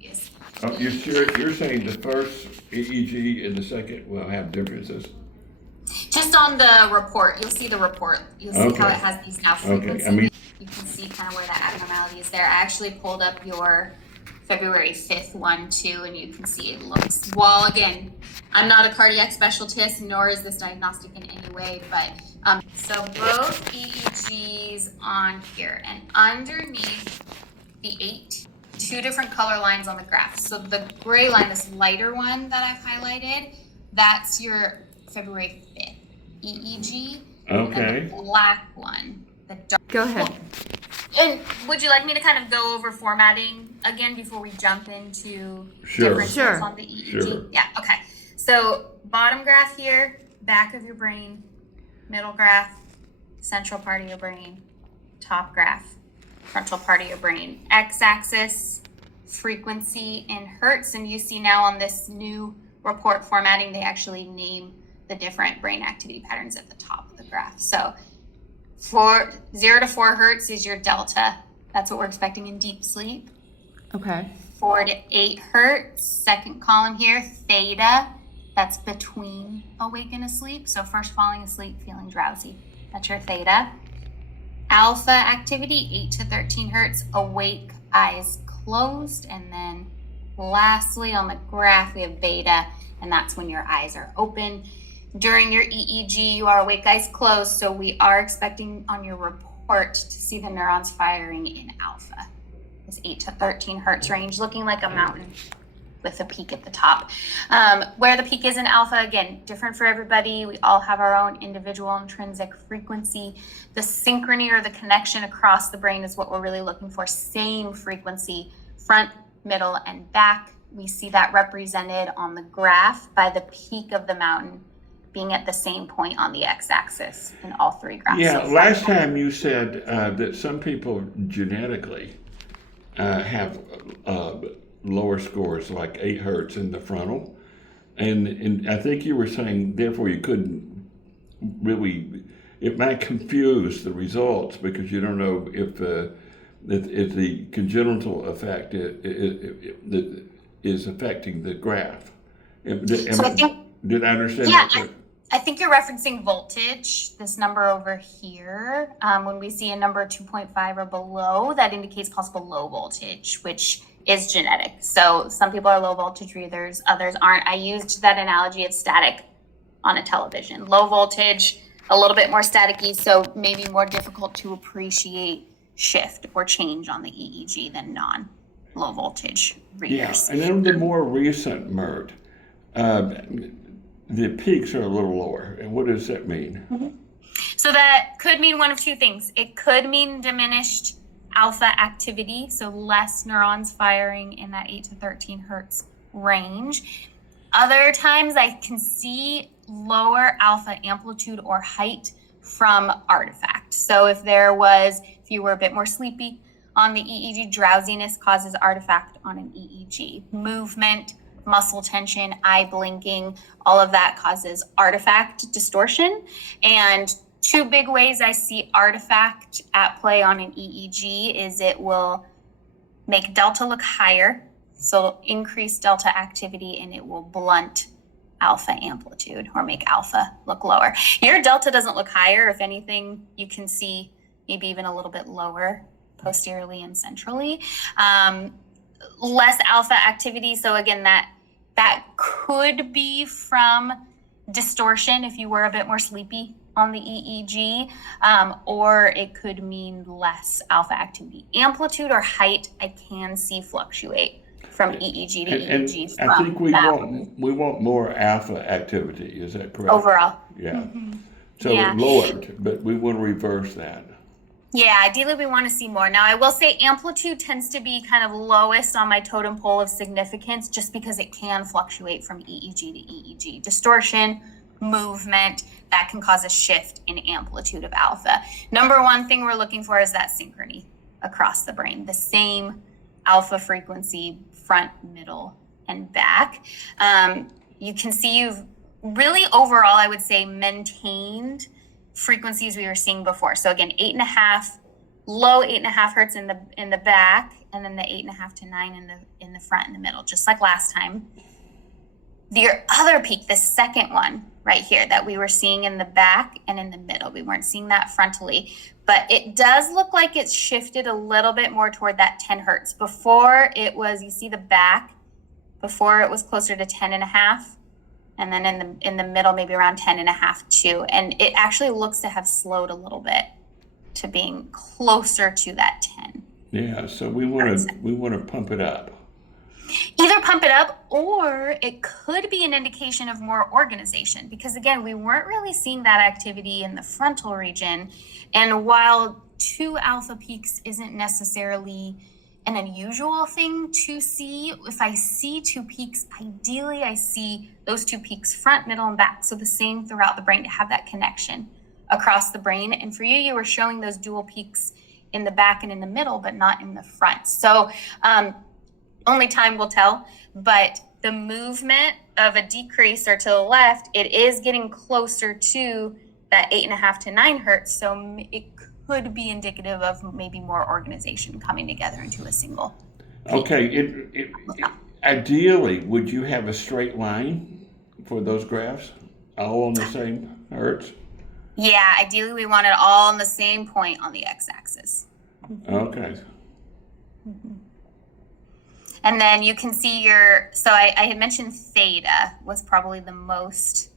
previous. Oh, you're sure, you're saying the first EEG and the second will have differences? Just on the report, you'll see the report. You'll see how Okay. it has these now Okay, frequency. I mean, You can see kind of where that abnormality is there. I actually pulled up your February 5th one too, and you can see it looks, well, again, I'm not a cardiac specialist, nor is this diagnostic in any way, but so both EEGs on here, and underneath the two different color lines on the graph. So the gray line, this lighter one that I've highlighted, that's your February 5th EEG. okay. And the black one, the dark. Go ahead. And would you like me to kind of go over formatting again before we jump into Sure. differences Sure. on the EEG? Sure. Yeah, okay. So bottom graph here, back of your brain, middle graph, central part of your brain, top graph, frontal part of your brain. X-axis, frequency in hertz, and you see now on this new report formatting, they actually name the different brain activity patterns at the top of the graph. So 0 to 4 hertz is your delta. That's what we're expecting in deep sleep. Okay. 4 to 8 hertz, second column here, theta. That's between awake and asleep. So first falling asleep, feeling drowsy. That's your theta. Alpha activity, 8 to 13 hertz, awake, eyes closed. And then lastly on the graph, we have beta, and that's when your eyes are open. During your EEG, you are awake, eyes closed, so we are expecting on your report to see the neurons firing in alpha. This 8 to 13 hertz range, looking like a mountain with a peak at the top. Where the peak is in alpha, again, different for everybody. We all have our own individual intrinsic frequency. The synchrony or the connection across the brain is what we're really looking for. Same frequency, front, middle, and back. We see that represented on the graph by the peak of the mountain being at the same point on the x-axis in all three graphs. Yeah, So last time you said that some people genetically have lower scores, like 8 hertz in the frontal. And I think you were saying, therefore, you couldn't really, it might confuse the results because you don't know if the congenital effect is affecting the graph. Did I understand that? Yeah, I think you're referencing voltage, this number over here. When we see a number 2.5 or below, that indicates possible low voltage, which is genetic. So some people are low voltage readers, others aren't. I used that analogy of static on a television. Low voltage, a little bit more staticky, so maybe more difficult to appreciate shift or change on the EEG than non-low voltage readers. Yeah, and then the more recent MERT, the peaks are a little lower. And what does that mean? Mm-hmm. So that could mean one of two things. It could mean diminished alpha activity, so less neurons firing in that 8 to 13 hertz range. Other times I can see lower alpha amplitude or height from artifact. So if you were a bit more sleepy on the EEG, drowsiness causes artifact on an EEG. Movement, muscle tension, eye blinking, all of that causes artifact distortion. And two big ways I see artifact at play on an EEG is it will make delta look higher, so increase delta activity, and it will blunt alpha amplitude or make alpha look lower. Your delta doesn't look higher. If anything, you can see maybe even a little bit lower posteriorly and centrally. Less alpha activity. So again, that could be from distortion if you were a bit more sleepy on the EEG, or it could mean less alpha activity. Amplitude or height, I can see fluctuate from EEG to EEG. And I think we want more alpha activity. Is that correct? Overall. Yeah. Mm-hmm. So Yeah. lowered, but we want to reverse that. Yeah, ideally we want to see more. Now I will say amplitude tends to be kind of lowest on my totem pole of significance just because it can fluctuate from EEG to EEG. Distortion, movement, that can cause a shift in amplitude of alpha. Number one thing we're looking for is that synchrony across the brain, the same alpha frequency, front, middle, and back. You can see you've really overall, I would say, maintained frequencies we were seeing before. So again, 8.5, low 8.5 hertz in the back, and then the 8.5 to 9 in the front and the middle, just like last time. Your other peak, the second one right here that we were seeing in the back and in the middle, we weren't seeing that frontally, but it does look like it's shifted a little bit more toward that 10 hertz. Before it was, you see the back, before it was closer to 10.5, and then in the middle, maybe around 10.5 too. And it actually looks to have slowed a little bit to being closer to that 10. Yeah, so we want to pump it up. Either pump it up, or it could be an indication of more organization, because again, we weren't really seeing that activity in the frontal region. And while 2 alpha peaks isn't necessarily an unusual thing to see, if I see 2 peaks, ideally I see those 2 peaks front, middle, and back. So the same throughout the brain to have that connection across the brain. And for you were showing those dual peaks in the back and in the middle, but not in the front. So only time will tell, but the movement of a decrease or to the left, it is getting closer to that 8.5 to 9 hertz. So it could be indicative of maybe more organization coming together into a single peak. Okay, ideally, would you have a straight line for those graphs, all on the same hertz? Yeah, ideally we want it all on the same point on the x-axis. Okay. Mm-hmm. And then you can see so I had mentioned theta was probably the most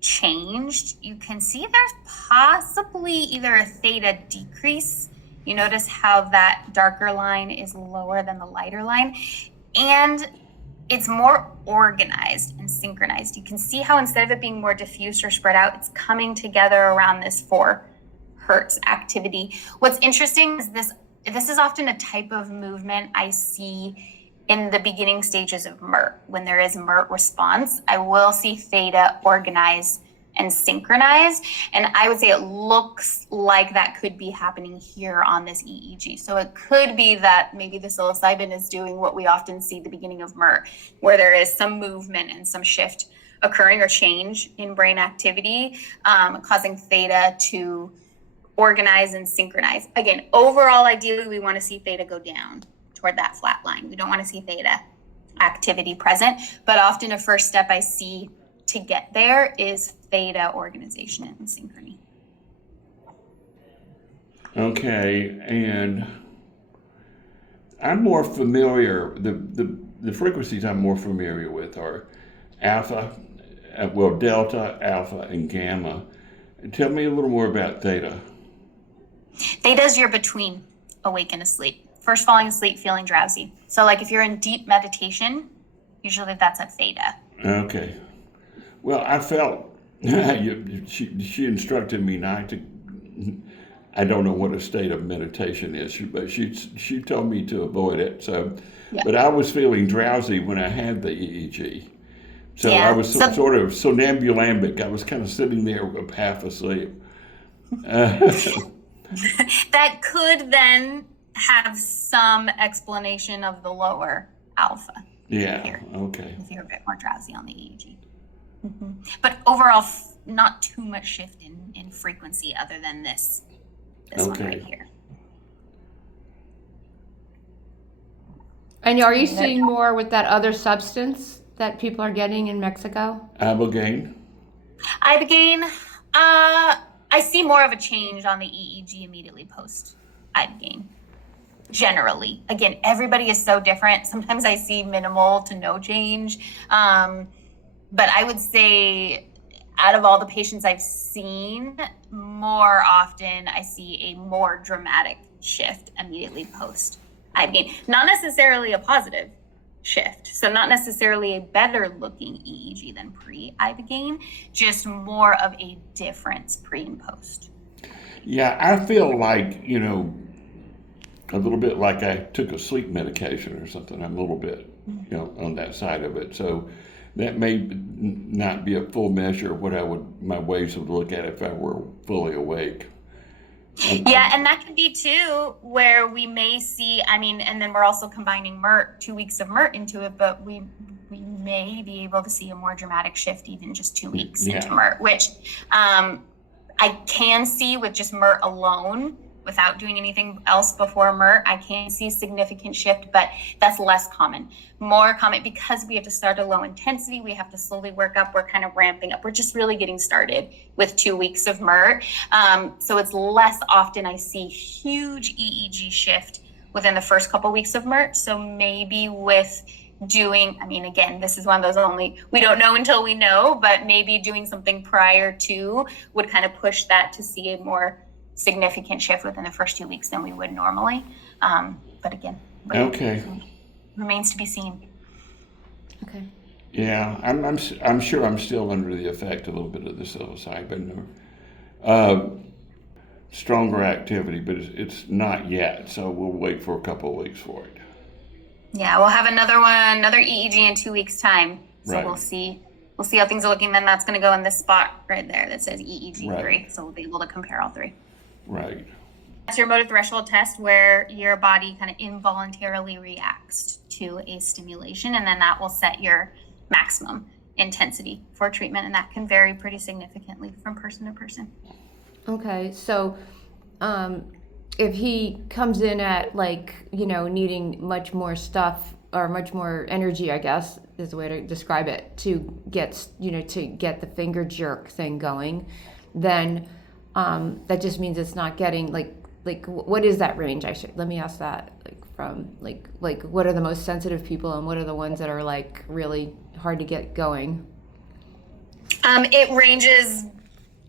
changed. You can see there's possibly either a theta decrease. You notice how that darker line is lower than the lighter line, and it's more organized and synchronized. You can see how instead of it being more diffuse or spread out, it's coming together around this 4 hertz activity. What's interesting is this is often a type of movement I see in the beginning stages of MERT. When there is MERT response, I will see theta organized and synchronized. And I would say it looks like that could be happening here on this EEG. So it could be that maybe the psilocybin is doing what we often see at the beginning of MERT, where there is some movement and some shift occurring or change in brain activity, causing theta to organize and synchronize. Again, overall, ideally, we want to see theta go down toward that flat line. We don't want to see theta activity present, but often a first step I see to get there is theta organization and synchrony. Okay, and I'm more familiar, the frequencies I'm more familiar with are alpha, delta, alpha, and gamma. Tell me a little more about theta. Theta's your between awake and asleep. First falling asleep, feeling drowsy. So like if you're in deep meditation, usually that's at theta. Okay. Well, I felt, she instructed me not to, I don't know what a state of meditation is, but she told me to avoid it. So, yeah. But I was feeling drowsy when I had the EEG. So yeah. I was sort of somnambulambic. I was kind of sitting there half asleep. That could then have some explanation of the lower alpha. Yeah, here, okay. If you're a bit more drowsy on the EEG. Mm-hmm. But overall, not too much shift in frequency other than this one right here. And are you seeing more with that other substance that people are getting in Mexico? Ibogaine? Ibogaine, I see more of a change on the EEG immediately post Ibogaine. Generally, again, everybody is so different. Sometimes I see minimal to no change, but I would say out of all the patients I've seen, more often I see a more dramatic shift immediately post Ibogaine. Not necessarily a positive shift, so not necessarily a better looking EEG than pre-Ibogaine, just more of a difference pre and post. Yeah, I feel like, a little bit like I took a sleep medication or something. I'm a little bit, on that side of it. So that may not be a full measure of my ways would look at it if I were fully awake. Yeah, and that could be too, where we may see, and then we're also combining MERT, 2 weeks of MERT into it, but we may be able to see a more dramatic shift even just 2 weeks into MERT, which I can see with just MERT alone, without doing anything else before MERT, I can see significant shift, but that's less common. More common because we have to start at low intensity. We have to slowly work up. We're kind of ramping up. We're just really getting started with 2 weeks of MERT. So it's less often I see huge EEG shift within the first couple weeks of MERT. So maybe with doing, I mean, again, this is one of those we don't know until we know, but maybe doing something prior to would kind of push that to see a more significant shift within the first 2 weeks than we would normally. But again, Okay. remains to be seen. Okay. Yeah, I'm sure I'm still under the effect a little bit of the psilocybin. Stronger activity, but it's not yet. So we'll wait for a couple of weeks for it. Yeah, we'll have another EEG in 2 weeks' time. So Right. we'll see how things are looking. Then that's going to go in this spot right there that says EEG 3. Right. So we'll be able to compare all three. Right. That's your motor threshold test where your body kind of involuntarily reacts to a stimulation, and then that will set your maximum intensity for treatment, and that can vary pretty significantly from person to person. Okay, so if he comes in at needing much more stuff or much more energy, I guess is the way to describe it, to get the finger jerk thing going, then that just means it's not getting what is that range? Let me ask that. From what are the most sensitive people and what are the ones that are really hard to get going? It ranges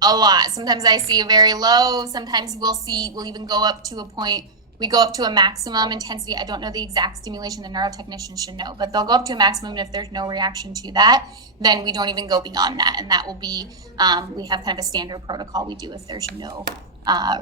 a lot. Sometimes I see a very low. Sometimes we'll even go up to a point. We go up to a maximum intensity. I don't know the exact stimulation. The neurotechnician should know, but they'll go up to a maximum. And if there's no reaction to that, then we don't even go beyond that. And that will be, we have kind of a standard protocol we do if there's no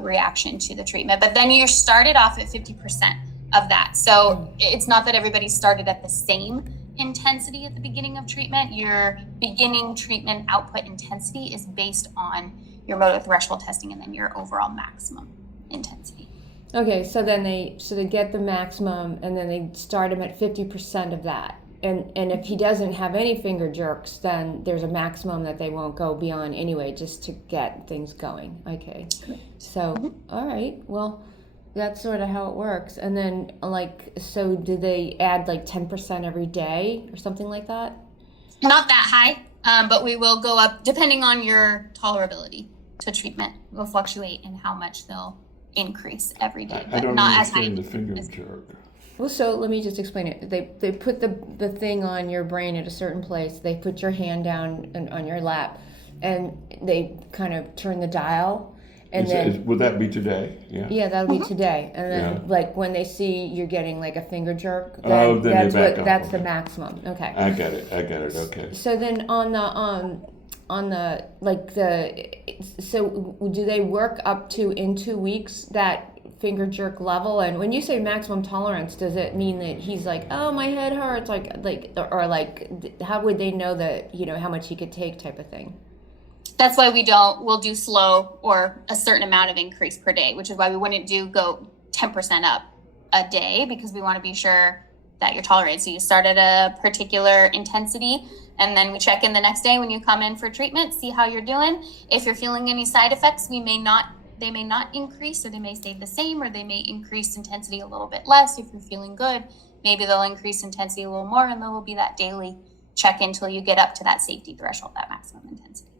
reaction to the treatment. But then you're started off at 50% of that. So it's not that everybody started at the same intensity at the beginning of treatment. Your beginning treatment output intensity is based on your motor threshold testing and then your overall maximum intensity. Okay, so then they get the maximum and then they start him at 50% of that. And if he doesn't have any finger jerks, then there's a maximum that they won't go beyond anyway, just to get things going. Okay. So, all right. Well, that's sort of how it works. And then so do they add 10% every day or something like that? Not that high, but we will go up depending on your tolerability to treatment. Will fluctuate in how much they'll increase every day, but I don't not as high. understand the finger jerk. Well, so let me just explain it. They put the thing on your brain at a certain place. They put your hand down on your lap, and they kind of turn the dial. And Would that be today? Yeah. Yeah, that'll be today. And then when they see you're getting a finger jerk, then then that's the maximum. Okay. I get it. Okay. So then so do they work up to in 2 weeks that finger jerk level? And when you say maximum tolerance, does it mean that he's oh, my head hurts, how would they know that how much he could take type of thing? That's why we'll do slow or a certain amount of increase per day, which is why we wouldn't go 10% up a day, because we want to be sure that you're tolerated. So you start at a particular intensity, and then we check in the next day when you come in for treatment, see how you're doing. If you're feeling any side effects, they may not increase, or they may stay the same, or they may increase intensity a little bit less. If you're feeling good, maybe they'll increase intensity a little more, and there will be that daily check until you get up to that safety threshold, that maximum intensity.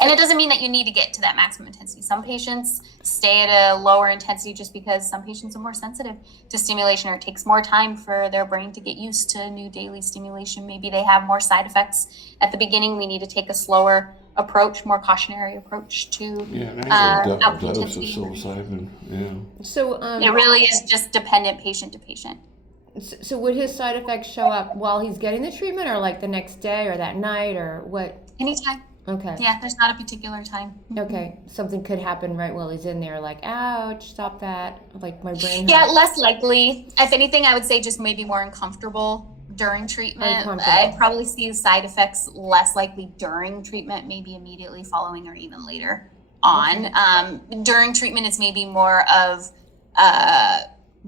And it doesn't mean that you need to get to that maximum intensity. Some patients stay at a lower intensity just because some patients are more sensitive to stimulation, or it takes more time for their brain to get used to new daily stimulation. Maybe they have more side effects at the beginning. We need to take a slower approach, more cautionary approach to double output dose of intensity. psilocybin. Yeah. So It really is just dependent patient to patient. So would his side effects show up while he's getting the treatment, or the next day, or that night, or what? Anytime. Okay. Yeah, there's not a particular time. Okay. Something could happen right while he's in there, ouch, stop that. My brain hurts. Yeah, less likely. If anything, I would say just maybe more uncomfortable during treatment. I'd probably see side effects less likely during treatment, maybe immediately following or even later on. Okay. During treatment, it's maybe more of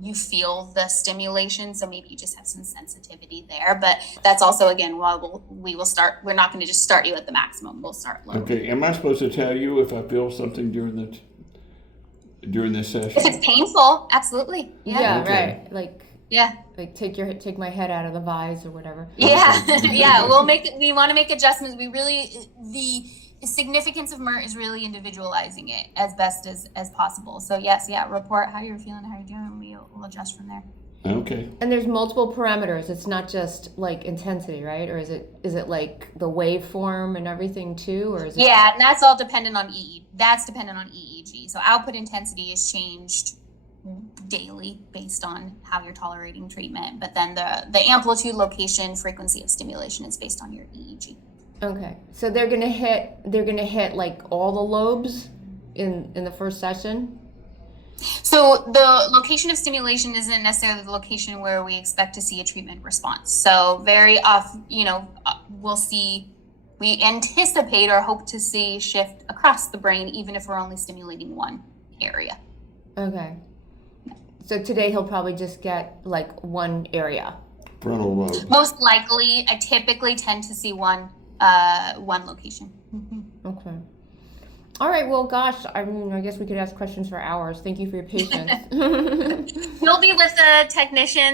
you feel the stimulation, so maybe you just have some sensitivity there. But that's also, again, while we will start, we're not going to just start you at the maximum. We'll start low. Okay, am I supposed to tell you if I feel something during during this If session? it's painful, absolutely. Yeah, Okay. right. Like Yeah. take my head out of the vise or whatever. Yeah. Okay. Yeah. We want to make adjustments. The significance of MERT is really individualizing it as best as possible. So yes, yeah, report how you're feeling, how you're doing, and we'll adjust from there. Okay. And there's multiple parameters. It's not just like intensity, right? Or is it like the waveform and everything too, or is it? Yeah, and that's all dependent on EEG. That's dependent on EEG. So output intensity is changed daily based on how you're tolerating treatment. But then the amplitude, location, frequency of stimulation is based on your EEG. Okay. So they're gonna hit like all the lobes in the first session. So the location of stimulation isn't necessarily the location where we expect to see a treatment response. So very often, we anticipate or hope to see shift across the brain, even if we're only stimulating one area. Okay. So today he'll probably just get like one area. Frontal lobe. Most likely, I typically tend to see one location. Okay. All right. Well, gosh, I mean, I guess we could ask questions for hours. Thank you for your patience. We'll be with the technician